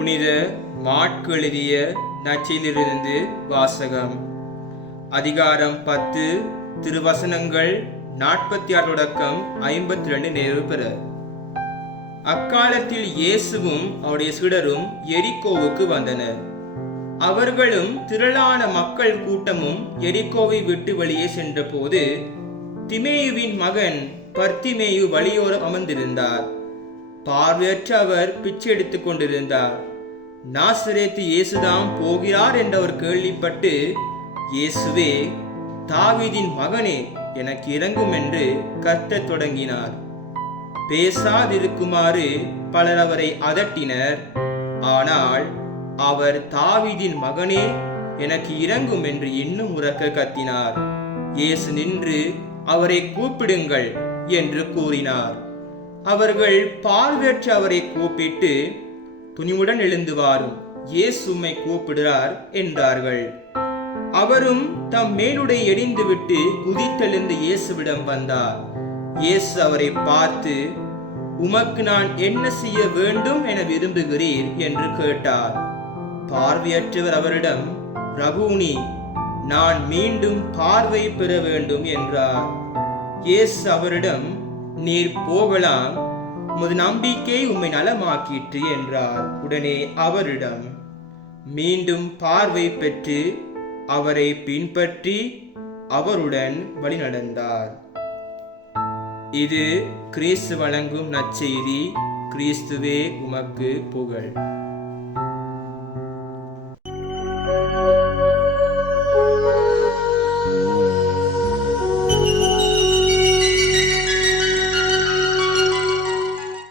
புனித மாற்கு எழுதிய நற்செய்தியிலிருந்து வாசகம். அதிகாரம் 10, திருவசனங்கள் 46 தொடக்கம் 52 நிறைவு பெற. அக்காலத்தில் இயேசுவும் அவருடைய சீடரும் எரிகோவுக்கு வந்தனர். அவர்களும் திரளான மக்கள் கூட்டமும் எரிகோவை விட்டு வெளியே சென்றபோது திமேயுவின் மகன் பர்த்திமேயு வழியோரம் அமர்ந்திருந்தார். பார்வையற்ற அவர் பிச்சை எடுத்துக் கொண்டிருந்தார். நாசரேத்து இயேசுதான் போகிறார் என்று அவர் கேள்விப்பட்டு, இயேசுவே, தாவீதின் மகனே, எனக்கு இறங்கும் என்று கத்தத் தொடங்கினார். பேசாதிருக்குமாறு பலர் அவரை அதட்டினர். ஆனால் அவர் தாவீதின் மகனே, எனக்கு இறங்கும் என்று இன்னும் உரக்க கத்தினார். இயேசு நின்று அவரை கூப்பிடுங்கள் என்று கூறினார். அவர்கள் பார்வையற்ற அவரை கூப்பிட்டு, துணிவுடன் எழுந்து வாரும், இயேசு உம்மை கூப்பிடுகிறார் என்றார்கள். அவரும் தம் மேலுடை எறிந்துவிட்டு குதித்தெழுந்து இயேசுவிடம் வந்தார். இயேசு அவரை பார்த்து, உமக்கு நான் என்ன செய்ய வேண்டும் என விரும்புகிறீர் என்று கேட்டார். பார்வையற்றவர் அவரிடம், ரபூனி, நான் மீண்டும் பார்வை பெற வேண்டும் என்றார். இயேசு அவரிடம், நீர் போகலாம், உமது நம்பிக்கை உம்மை நலமாக்கிற்று என்றார். உடனே அவரிடம் மீண்டும் பார்வை பெற்று அவரை பின்பற்றி அவருடன் வழிநடந்தார். இது கிறிஸ்து வழங்கும் நற்செய்தி. கிறிஸ்துவே உமக்கு புகழ்.